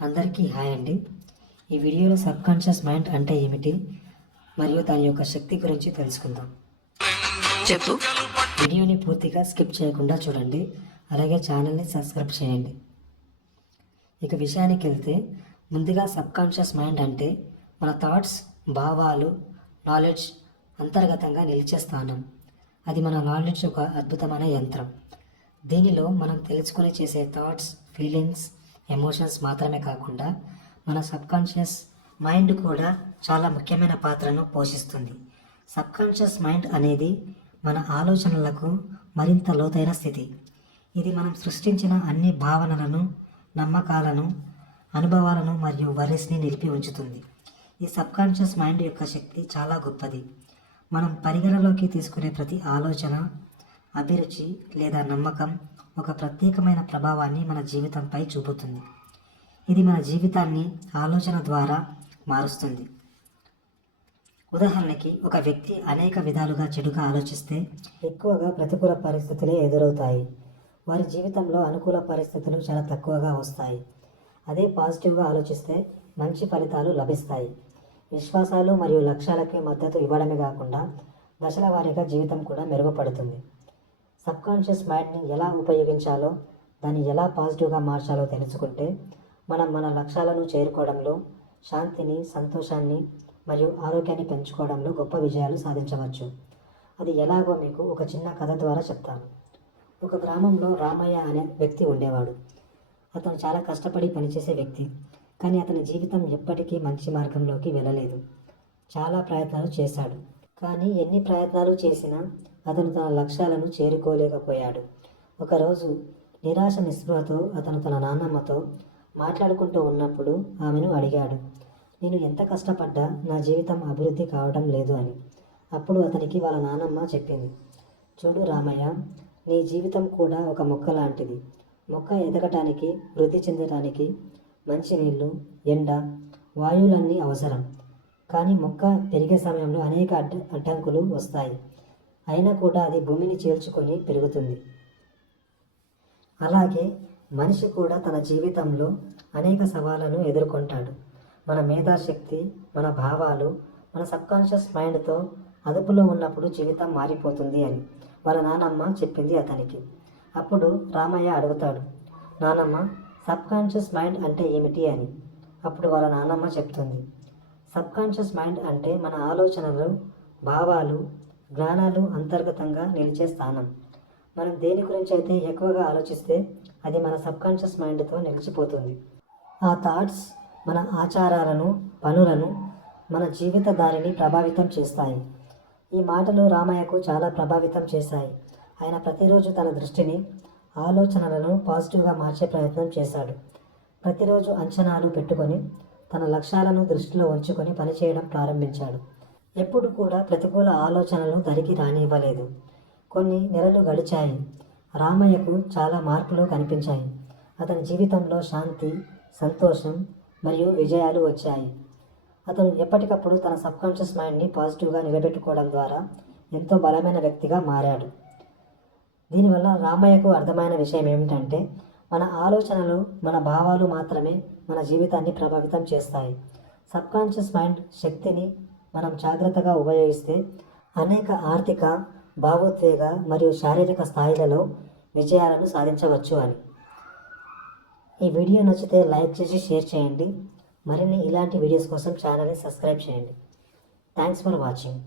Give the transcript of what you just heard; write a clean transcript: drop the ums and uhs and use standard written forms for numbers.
అందరికీ హాయ్ అండి. ఈ వీడియోలో సబ్కాన్షియస్ మైండ్ అంటే ఏమిటి మరియు దాని యొక్క శక్తి గురించి తెలుసుకుందాం. చెప్పు. వీడియోని పూర్తిగా స్కిప్ చేయకుండా చూడండి, అలాగే ఛానల్ని సబ్స్క్రైబ్ చేయండి. ఇక విషయానికి వెళ్తే, ముందుగా సబ్కాన్షియస్ మైండ్ అంటే మన థాట్స్, భావాలు, నాలెడ్జ్ అంతర్గతంగా నిలిచే స్థానం. అది మన నాలెడ్జ్ ఒక అద్భుతమైన యంత్రం. దీనిలో మనం తెలుసుకొని చేసే థాట్స్, ఫీలింగ్స్, ఎమోషన్స్ మాత్రమే కాకుండా మన సబ్కాన్షియస్ మైండ్ కూడా చాలా ముఖ్యమైన పాత్రను పోషిస్తుంది. సబ్కాన్షియస్ మైండ్ అనేది మన ఆలోచనలకు మరింత లోతైన స్థితి. ఇది మనం సృష్టించిన అన్ని భావనలను, నమ్మకాలను, అనుభవాలను మరియు వరీస్ని నిలిపి ఉంచుతుంది. ఈ సబ్కాన్షియస్ మైండ్ యొక్క శక్తి చాలా గొప్పది. మనం పరిగణలోకి తీసుకునే ప్రతి ఆలోచన, అభిరుచి లేదా నమ్మకం ఒక ప్రత్యేకమైన ప్రభావాన్ని మన జీవితంపై చూపుతుంది. ఇది మన జీవితాన్ని ఆలోచన ద్వారా మారుస్తుంది. ఉదాహరణకి, ఒక వ్యక్తి అనేక విధాలుగా చెడుగా ఆలోచిస్తే ఎక్కువగా ప్రతికూల పరిస్థితులే ఎదురవుతాయి. వారి జీవితంలో అనుకూల పరిస్థితులు చాలా తక్కువగా వస్తాయి. అదే పాజిటివ్గా ఆలోచిస్తే మంచి ఫలితాలు లభిస్తాయి. విశ్వాసాలు మరియు లక్ష్యాలకి మద్దతు ఇవ్వడమే కాకుండా దశల వారీగా జీవితం కూడా మెరుగుపడుతుంది. సబ్కాన్షియస్ మైండ్ని ఎలా ఉపయోగించాలో, దాన్ని ఎలా పాజిటివ్గా మార్చాలో తెలుసుకుంటే మనం మన లక్ష్యాలను చేరుకోవడంలో, శాంతిని, సంతోషాన్ని మరియు ఆరోగ్యాన్ని పెంచుకోవడంలో గొప్ప విజయాలు సాధించవచ్చు. అది ఎలాగో మీకు ఒక చిన్న కథ ద్వారా చెప్తాను. ఒక గ్రామంలో రామయ్య అనే వ్యక్తి ఉండేవాడు. అతను చాలా కష్టపడి పనిచేసే వ్యక్తి, కానీ అతని జీవితం ఎప్పటికీ మంచి మార్గంలోకి వెళ్ళలేదు. చాలా ప్రయత్నాలు చేశాడు, కానీ ఎన్ని ప్రయత్నాలు చేసినా అతను తన లక్ష్యాలను చేరుకోలేకపోయాడు. ఒకరోజు నిరాశ నిస్పృహతో అతను తన నాన్నమ్మతో మాట్లాడుకుంటూ ఉన్నప్పుడు ఆమెను అడిగాడు, నేను ఎంత కష్టపడ్డా నా జీవితం అభివృద్ధి కావడం లేదు అని. అప్పుడు అతనికి వాళ్ళ నాన్నమ్మ చెప్పింది, చూడు రామయ్య, నీ జీవితం కూడా ఒక మొక్క లాంటిది. మొక్క ఎదగటానికి, వృద్ధి చెందటానికి మంచినీళ్ళు, ఎండ, వాయువులన్నీ అవసరం. కానీ మొక్క పెరిగే సమయంలో అనేక అడ్డంకులు వస్తాయి. అయినా కూడా అది భూమిని చీల్చుకొని పెరుగుతుంది. అలాగే మనిషి కూడా తన జీవితంలో అనేక సవాళ్లను ఎదుర్కొంటాడు. మన మేధాశక్తి, మన భావాలు, మన సబ్కాన్షియస్ మైండ్తో అదుపులో ఉన్నప్పుడు జీవితం మారిపోతుంది అని వాళ్ళ నానమ్మ చెప్పింది అతనికి. అప్పుడు రామయ్య అడుగుతాడు, నానమ్మ, సబ్కాన్షియస్ మైండ్ అంటే ఏమిటి అని. అప్పుడు వాళ్ళ నానమ్మ చెప్తుంది, సబ్కాన్షియస్ మైండ్ అంటే మన ఆలోచనలు, భావాలు, జ్ఞానాలు అంతర్గతంగా నిలిచే స్థానం. మనం దేని గురించి అయితే ఎక్కువగా ఆలోచిస్తే అది మన సబ్కాన్షియస్ మైండ్తో నిలిచిపోతుంది. ఆ థాట్స్ మన ఆచారాలను, పనులను, మన జీవిత దారిని ప్రభావితం చేస్తాయి. ఈ మాటలు రామయ్యకు చాలా ప్రభావితం చేశాయి. ఆయన ప్రతిరోజు తన దృష్టిని, ఆలోచనలను పాజిటివ్గా మార్చే ప్రయత్నం చేశాడు. ప్రతిరోజు అంచనాలు పెట్టుకొని తన లక్ష్యాలను దృష్టిలో ఉంచుకొని పనిచేయడం ప్రారంభించాడు. ఎప్పుడు కూడా ప్రతికూల ఆలోచనలు దరికి రానివ్వలేదు. కొన్ని నెలలు గడిచాయి. రామయ్యకు చాలా మార్పులు కనిపించాయి. అతని జీవితంలో శాంతి, సంతోషం మరియు విజయాలు వచ్చాయి. అతను ఎప్పటికప్పుడు తన సబ్కాన్షియస్ మైండ్ని పాజిటివ్గా నిలబెట్టుకోవడం ద్వారా ఎంతో బలమైన వ్యక్తిగా మారాడు. దీనివల్ల రామయ్యకు అర్థమైన విషయం ఏమిటంటే, మన ఆలోచనలు, మన భావాలు మాత్రమే మన జీవితాన్ని ప్రభావితం చేస్తాయి. సబ్కాన్షియస్ మైండ్ శక్తిని మనం జాగ్రత్తగా ఉపయోగిస్తే అనేక ఆర్థిక, భావోద్వేగ మరియు శారీరక స్థాయిలలో విజయాలను సాధించవచ్చు అని. ఈ వీడియో నచ్చితే లైక్ చేసి షేర్ చేయండి. మరిన్ని ఇలాంటి వీడియోస్ కోసం ఛానల్ని సబ్స్క్రైబ్ చేయండి. Thanks for watching.